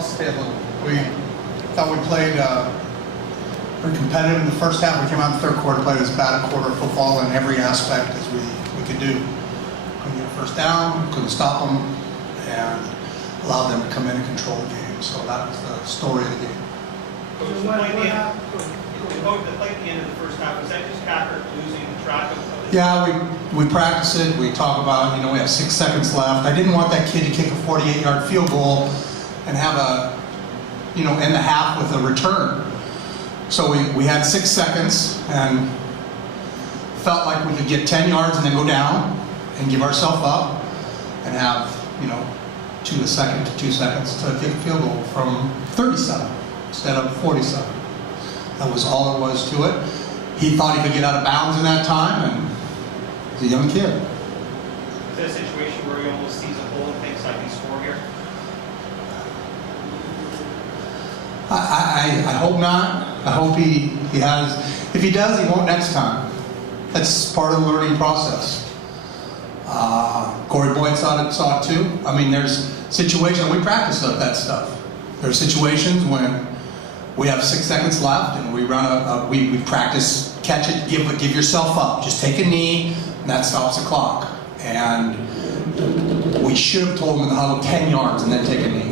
I'll stay a little. We thought we played very competitive in the first half. We came out in the third quarter, played as bad a quarter of football in every aspect as we could do. Couldn't get a first down, couldn't stop them, and allowed them to come in and control the game. So that was the story of the game. The play at the end of the first half, was that just Packer losing track of? Yeah, we practice it. We talk about, we have 6 seconds left. I didn't want that kid to kick a 48-yard field goal and have end the half with a return. So we had 6 seconds and felt like we could get 10 yards and then go down and give ourselves up and have, 2 seconds to kick a field goal from 37 instead of 47. That was all there was to it. He thought he could get out of bounds in that time, and he's a young kid. Is that a situation where he almost sees a hole and thinks I can score here? I hope not. I hope he has. If he does, he won't next time. That's part of the learning process. Cory Boyd saw it too. I mean, there's situations, we practice that stuff. There's situations when we have 6 seconds left and we run we practice catch it, give yourself up. Just take a knee, and that stops the clock. And we should have told him in the huddle 10 yards and then take a knee.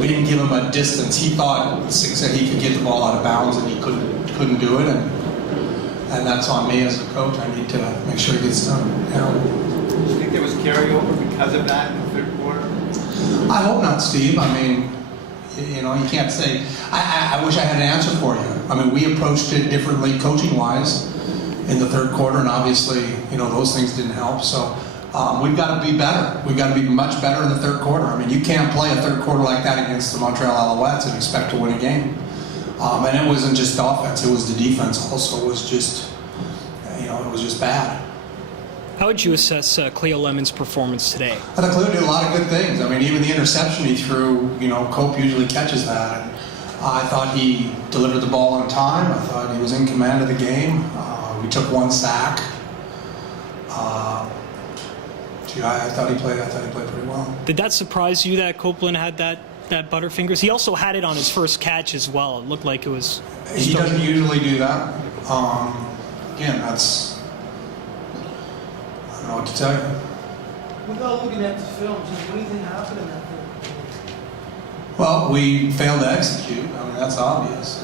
We didn't give him a distance. He thought that he could get the ball out of bounds and he couldn't do it. And that's on me as a coach. I need to make sure it gets done. Do you think there was carryover because of that in the third quarter? I hope not, Steve. I mean, you can't say. I wish I had an answer for you. I mean, we approached it differently coaching-wise in the third quarter, and obviously, those things didn't help. So we've got to be better. We've got to be much better in the third quarter. I mean, you can't play a third quarter like that against the Montreal Alouettes and expect to win a game. And it wasn't just offense; it was the defense also. It was just, it was just bad. How would you assess Cleo Lemon's performance today? I thought Cleo did a lot of good things. I mean, even the interception he threw, Cope usually catches that. And I thought he delivered the ball on time. I thought he was in command of the game. We took 1 sack. I thought he played pretty well. Did that surprise you that Copeland had that Butterfingers? He also had it on his first catch as well. It looked like it was. He doesn't usually do that. Again, I don't know what to tell you. Without looking at the film, just what do you think happened in that film? Well, we failed to execute. I mean, that's obvious.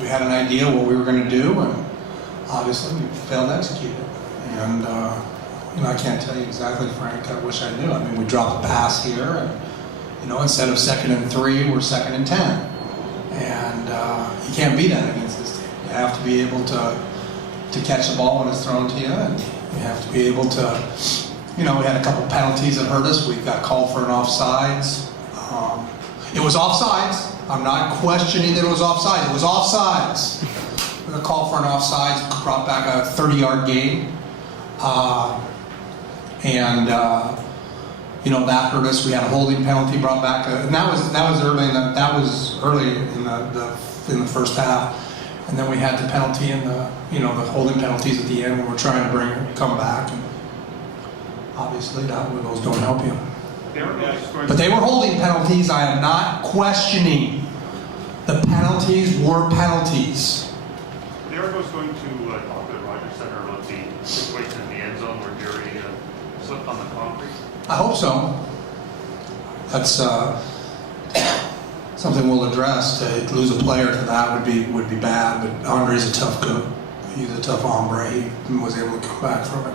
We had an idea what we were going to do, and obviously we failed to execute it. And I can't tell you exactly, Frank. I wish I knew. I mean, we dropped a pass here, and instead of 2nd and 3, we're 2nd and 10. And you can't beat that against this team. You have to be able to catch the ball when it's thrown to you, and you have to be able to, we had a couple penalties that hurt us. We got called for an offsides. It was offsides. I'm not questioning that it was offsides. It was offsides. We got called for an offsides, brought back a 30-yard gain. That hurt us. We had a holding penalty brought back, and that was early in the first half. And then we had the penalty and the holding penalties at the end when we're trying to come back. And obviously, those don't help you. But they were holding penalties. I am not questioning. The penalties were penalties. Darragow's going to talk to the Rogers Center about the situation in the end zone where Jerry slipped on the concrete. I hope so. That's something we'll address. To lose a player to that would be bad. But Andre's a tough coach. He's a tough hombre. He was able to come back from it.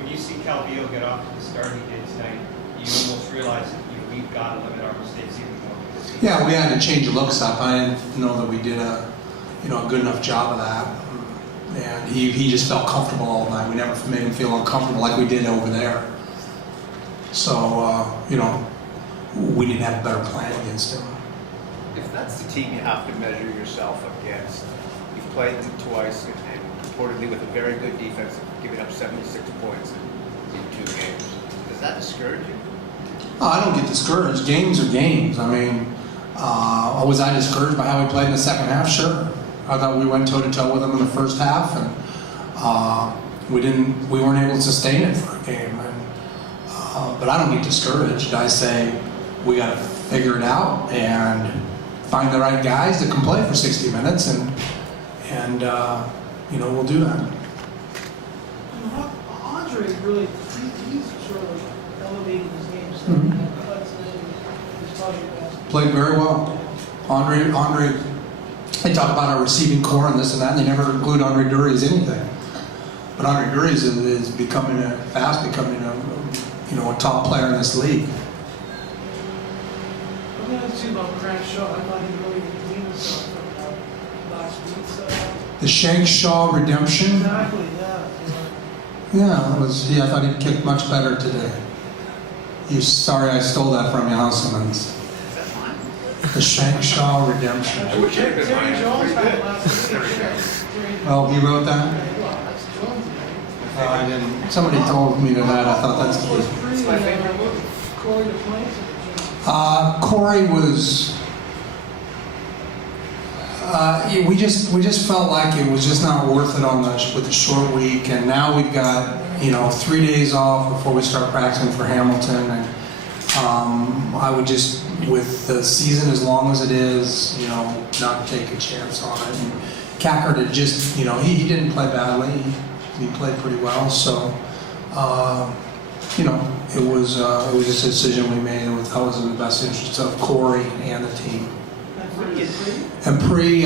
When you see Calvillo get off to the start he did tonight, you almost realize that we've got to limit our mistakes even more. Yeah, we had to change the looks up. I didn't know that we did a good enough job of that. And he just felt comfortable all night. We never made him feel uncomfortable like we did over there. So, we didn't have a better plan against him. If that's the team you have to measure yourself against, you've played them twice and reportedly with a very good defense, giving up 76 points in 2 games. Does that discourage you? I don't get discouraged. Games are games. I mean, was I discouraged by how we played in the second half? Sure. I thought we went toe-to-toe with them in the first half, and we weren't able to sustain it for a game. And But I don't get discouraged. I say we got to figure it out and find the right guys that can play for 60 minutes, and we'll do that. Andre really, he's sort of elevated his game. So he's probably the best. Played very well. Andre, they talk about our receiving core and this and that, and they never include Andre Dury as anything. But Andre Dury is becoming a top player in this league. Let me ask you about Cory Shaw. I thought he really redeemed himself from last week's. The Shank Shaw redemption. Exactly, yeah. Yeah, I thought he kicked much better today. Sorry I stole that from you, huh, Simmons? Is that mine? The Shank Shaw redemption. I wish I could Terry find it. Jones had it Pretty last week. good. Yeah. Oh, he wrote that? Well, that's Jones. I didn't. Somebody told me that. I thought that's It was cute. pretty, It's my favorite movie. Cory to play to the Cory was. We just felt like it was just not worth it with the short week, and now we've got 3 days off before we start practicing for Hamilton, and I would just, with the season as long as it is, not take a chance on it. And Cackard had just, he didn't play badly. He played pretty well, so it was just a decision we made. That was in the best interest of Cory and the team. And Pre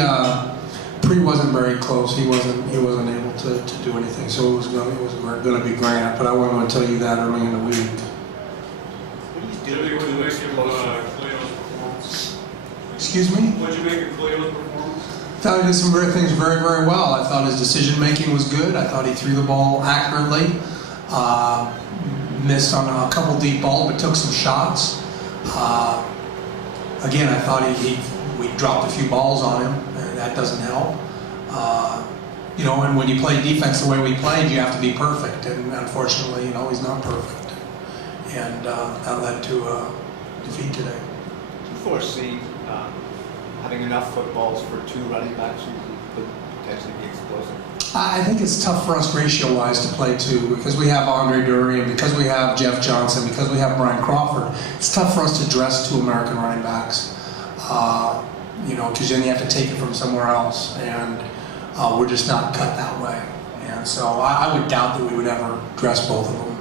wasn't very close. He wasn't able to do anything. So it was going to be Grant, but I wasn't going to tell you that early in the week. What do you Did do you to make explosive? Cleo's performance? Excuse me? What'd you make of Cleo's performance? I thought he did some great things very, very well. I thought his decision making was good. I thought he threw the ball accurately. Missed on a couple deep balls, but took some shots. Again, I thought we dropped a few balls on him. That doesn't help. And when you play defense the way we played, you have to be perfect. And unfortunately, he's not perfect. And that led to a defeat today. Do you foresee having enough footballs for two running backs who could potentially be explosive? I think it's tough for us ratio-wise to play two because we have Andre Dury and because we have Jeff Johnson, because we have Brian Crawford. It's tough for us to dress two American running backs, because then you have to take it from somewhere else, and we're just not cut that way. And so I would doubt that we would ever dress both of them.